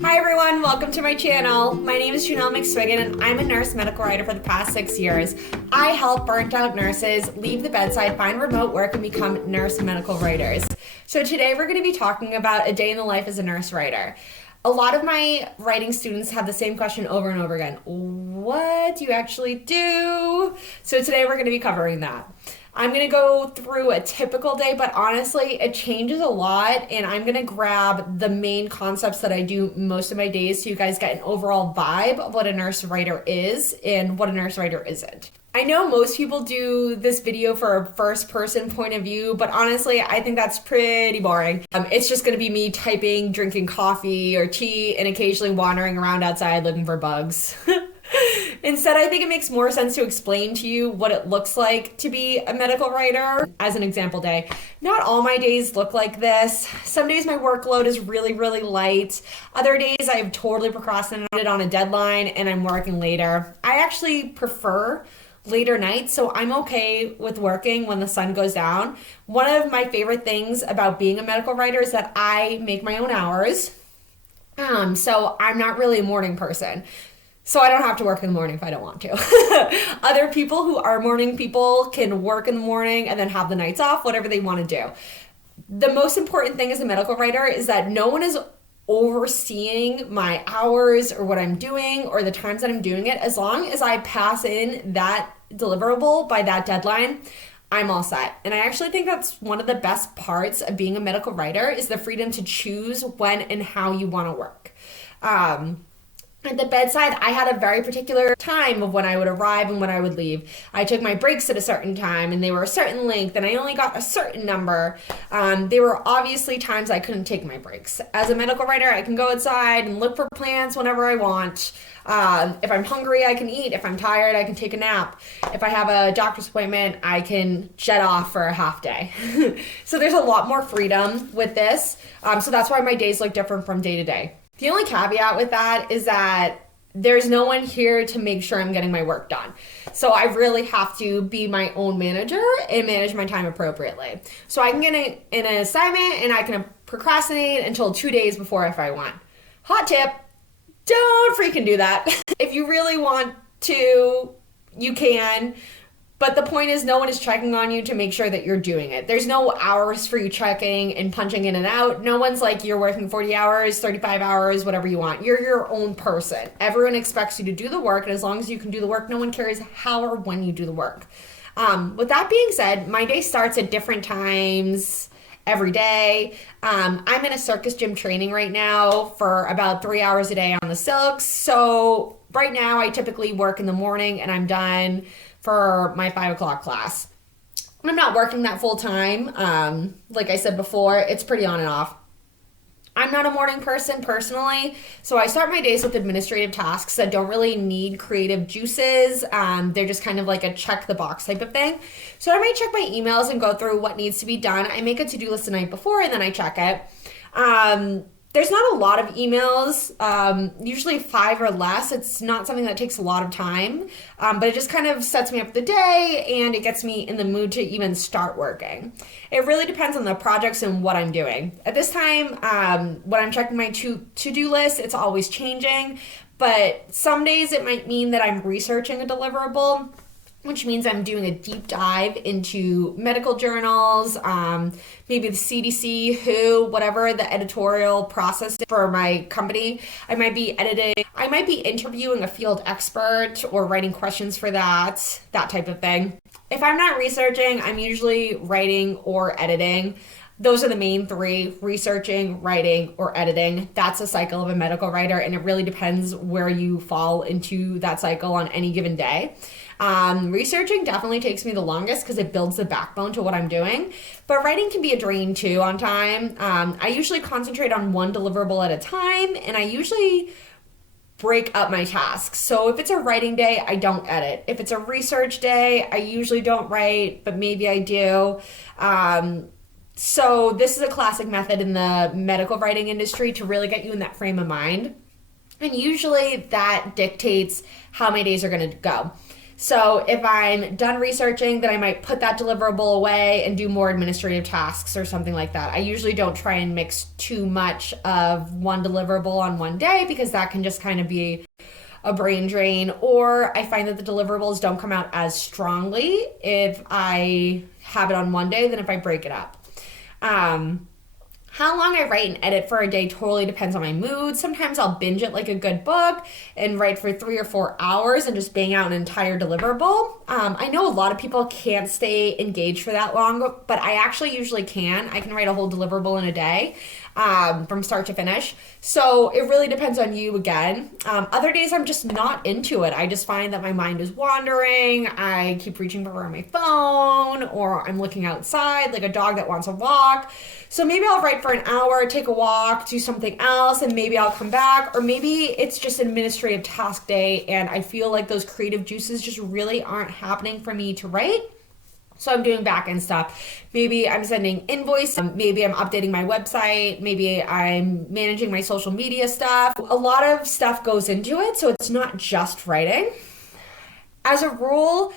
Hi everyone, welcome to my channel. My name is Janelle McSwiggan and I'm a nurse medical writer for the past 6 years. I help burnt out nurses leave the bedside, find remote work, and become nurse medical writers. So today we're going to be talking about a day in the life as a nurse writer. A lot of my writing students have the same question over and over again. What do you actually do? So today we're going to be covering that. I'm going to go through a typical day, but honestly, it changes a lot, and I'm going to grab the main concepts that I do most of my days so you guys get an overall vibe of what a nurse writer is and what a nurse writer isn't. I know most people do this video for a first-person point of view, but honestly, I think that's pretty boring. It's just going to be me typing, drinking coffee or tea, and occasionally wandering around outside looking for bugs. Instead, I think it makes more sense to explain to you what it looks like to be a medical writer. As an example day, not all my days look like this. Some days my workload is really, really light. Other days I've totally procrastinated on a deadline and I'm working later. I actually prefer later nights, so I'm okay with working when the sun goes down. One of my favorite things about being a medical writer is that I make my own hours. So I'm not really a morning person. So I don't have to work in the morning if I don't want to. Other people who are morning people can work in the morning and then have the nights off, whatever they want to do. The most important thing as a medical writer is that no one is overseeing my hours or what I'm doing or the times that I'm doing it. As long as I pass in that deliverable by that deadline, I'm all set. And I actually think that's one of the best parts of being a medical writer is the freedom to choose when and how you want to work. At the bedside, I had a very particular time of when I would arrive and when I would leave. I took my breaks at a certain time, and they were a certain length, and I only got a certain number. There were obviously times I couldn't take my breaks. As a medical writer, I can go outside and look for plants whenever I want. If I'm hungry, I can eat. If I'm tired, I can take a nap. If I have a doctor's appointment, I can jet off for a half day. So there's a lot more freedom with this. So that's why my days look different from day to day. The only caveat with that is that there's no one here to make sure I'm getting my work done. So I really have to be my own manager and manage my time appropriately. So I can get an assignment and I can procrastinate until 2 days before if I want. Hot tip, don't freaking do that. If you really want to, you can. But the point is no one is checking on you to make sure that you're doing it. There's no hours for you checking and punching in and out. No one's like you're working 40 hours, 35 hours, whatever you want. You're your own person. Everyone expects you to do the work, and as long as you can do the work, no one cares how or when you do the work. With that being said, my day starts at different times every day. I'm in a circus gym training right now for about 3 hours a day on the silks. So right now I typically work in the morning and I'm done for my 5 o'clock class. I'm not working that full time. Like I said before, it's pretty on and off. I'm not a morning person personally, so I start my days with administrative tasks that don't really need creative juices. They're just kind of like a check the box type of thing. So I might check my emails and go through what needs to be done. I make a to-do list the night before and then I check it. There's not a lot of emails, usually 5 or less. It's not something that takes a lot of time, but it just kind of sets me up the day and it gets me in the mood to even start working. It really depends on the projects and what I'm doing. At this time, when I'm checking my to-do list, it's always changing, but some days it might mean that I'm researching a deliverable, which means I'm doing a deep dive into medical journals, maybe the CDC, WHO, whatever the editorial process is for my company. I might be editing, I might be interviewing a field expert or writing questions for that type of thing. If I'm not researching, I'm usually writing or editing. Those are the main three: researching, writing, or editing. That's a cycle of a medical writer, and it really depends where you fall into that cycle on any given day. Researching definitely takes me the longest because it builds the backbone to what I'm doing, but writing can be a drain too on time. I usually concentrate on one deliverable at a time, and I usually break up my tasks. So if it's a writing day, I don't edit. If it's a research day, I usually don't write, but maybe I do. So this is a classic method in the medical writing industry to really get you in that frame of mind. And usually that dictates how my days are going to go. So if I'm done researching, then I might put that deliverable away and do more administrative tasks or something like that. I usually don't try and mix too much of one deliverable on one day because that can just kind of be a brain drain, or I find that the deliverables don't come out as strongly if I have it on one day than if I break it up. How long I write and edit for a day totally depends on my mood. Sometimes I'll binge it like a good book and write for 3 or 4 hours and just bang out an entire deliverable. I know a lot of people can't stay engaged for that long, but I actually usually can. I can write a whole deliverable in a day. From start to finish. So it really depends on you again. Other days I'm just not into it. I just find that my mind is wandering. I keep reaching for my phone, or I'm looking outside like a dog that wants a walk. So maybe I'll write for an hour, take a walk, do something else, and maybe I'll come back. Or maybe it's just an administrative task day and I feel like those creative juices just really aren't happening for me to write. So I'm doing back end stuff. Maybe I'm sending invoices. Maybe I'm updating my website. Maybe I'm managing my social media stuff. A lot of stuff goes into it, so it's not just writing. As a rule,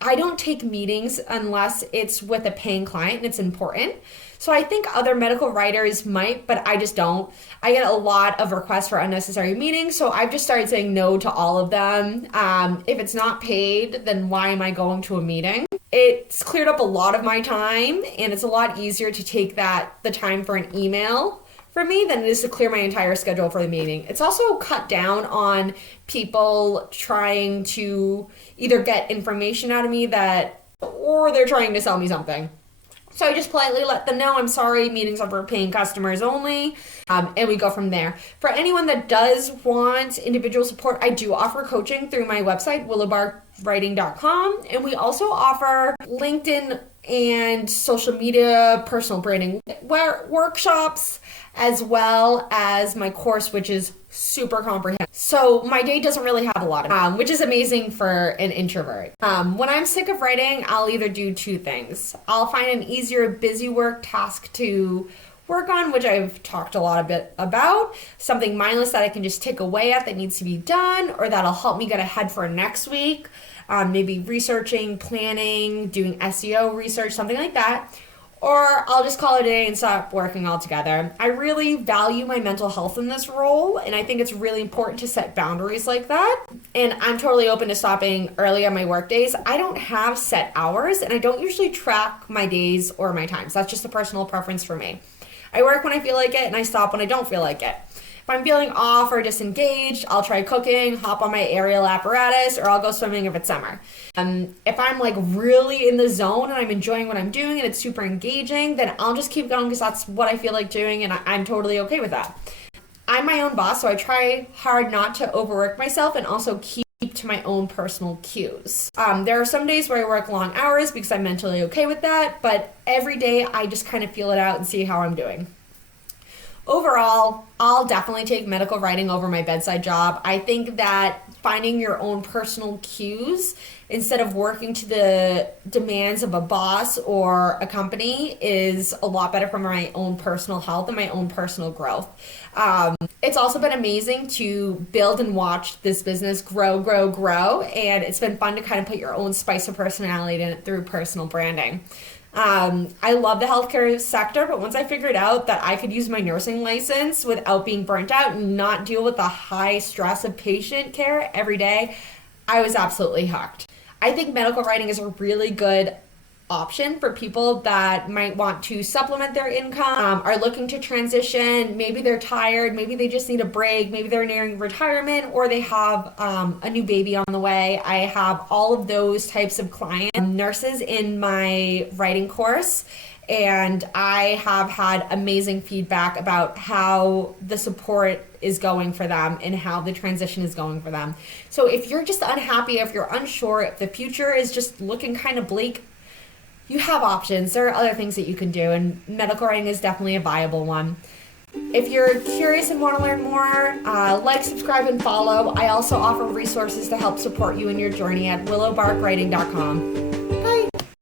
I don't take meetings unless it's with a paying client and it's important. So I think other medical writers might, but I just don't. I get a lot of requests for unnecessary meetings, so I've just started saying no to all of them. If it's not paid, then why am I going to a meeting? It's cleared up a lot of my time, and it's a lot easier to take the time for an email for me than it is to clear my entire schedule for the meeting. It's also cut down on people trying to either get information out of me or they're trying to sell me something. So I just politely let them know, I'm sorry, meetings are for paying customers only, and we go from there. For anyone that does want individual support, I do offer coaching through my website, willowbarkwriting.com, and we also offer LinkedIn and social media personal branding workshops, as well as my course, which is super comprehensive. So my day doesn't really have a lot of which is amazing for an introvert. When I'm sick of writing, I'll either do two things. I'll find an easier busy work task to work on, which I've talked a bit about, something mindless that I can just tick away at that needs to be done, or that'll help me get ahead for next week. Maybe researching, planning, doing SEO research, something like that. Or I'll just call it a day and stop working altogether. I really value my mental health in this role, and I think it's really important to set boundaries like that. And I'm totally open to stopping early on my work days. I don't have set hours, and I don't usually track my days or my times. That's just a personal preference for me. I work when I feel like it, and I stop when I don't feel like it. If I'm feeling off or disengaged, I'll try cooking, hop on my aerial apparatus, or I'll go swimming if it's summer. If I'm like really in the zone and I'm enjoying what I'm doing and it's super engaging, then I'll just keep going because that's what I feel like doing, and I'm totally okay with that. I'm my own boss, so I try hard not to overwork myself and also keep to my own personal cues. There are some days where I work long hours because I'm mentally okay with that, but every day I just kind of feel it out and see how I'm doing. Overall, I'll definitely take medical writing over my bedside job. I think that finding your own personal cues instead of working to the demands of a boss or a company is a lot better for my own personal health and my own personal growth. It's also been amazing to build and watch this business grow, and it's been fun to kind of put your own spice of personality in it through personal branding. I love the healthcare sector, but once I figured out that I could use my nursing license without being burnt out and not deal with the high stress of patient care every day, I was absolutely hooked. I think medical writing is a really good option for people that might want to supplement their income, are looking to transition. Maybe they're tired, maybe they just need a break, maybe they're nearing retirement, or they have a new baby on the way. I have all of those types of clients, nurses in my writing course, and I have had amazing feedback about how the support is going for them and how the transition is going for them. So if you're just unhappy, if you're unsure, if the future is just looking kind of bleak, you have options. There are other things that you can do, and medical writing is definitely a viable one. If you're curious and want to learn more, like, subscribe, and follow. I also offer resources to help support you in your journey at willowbarkwriting.com.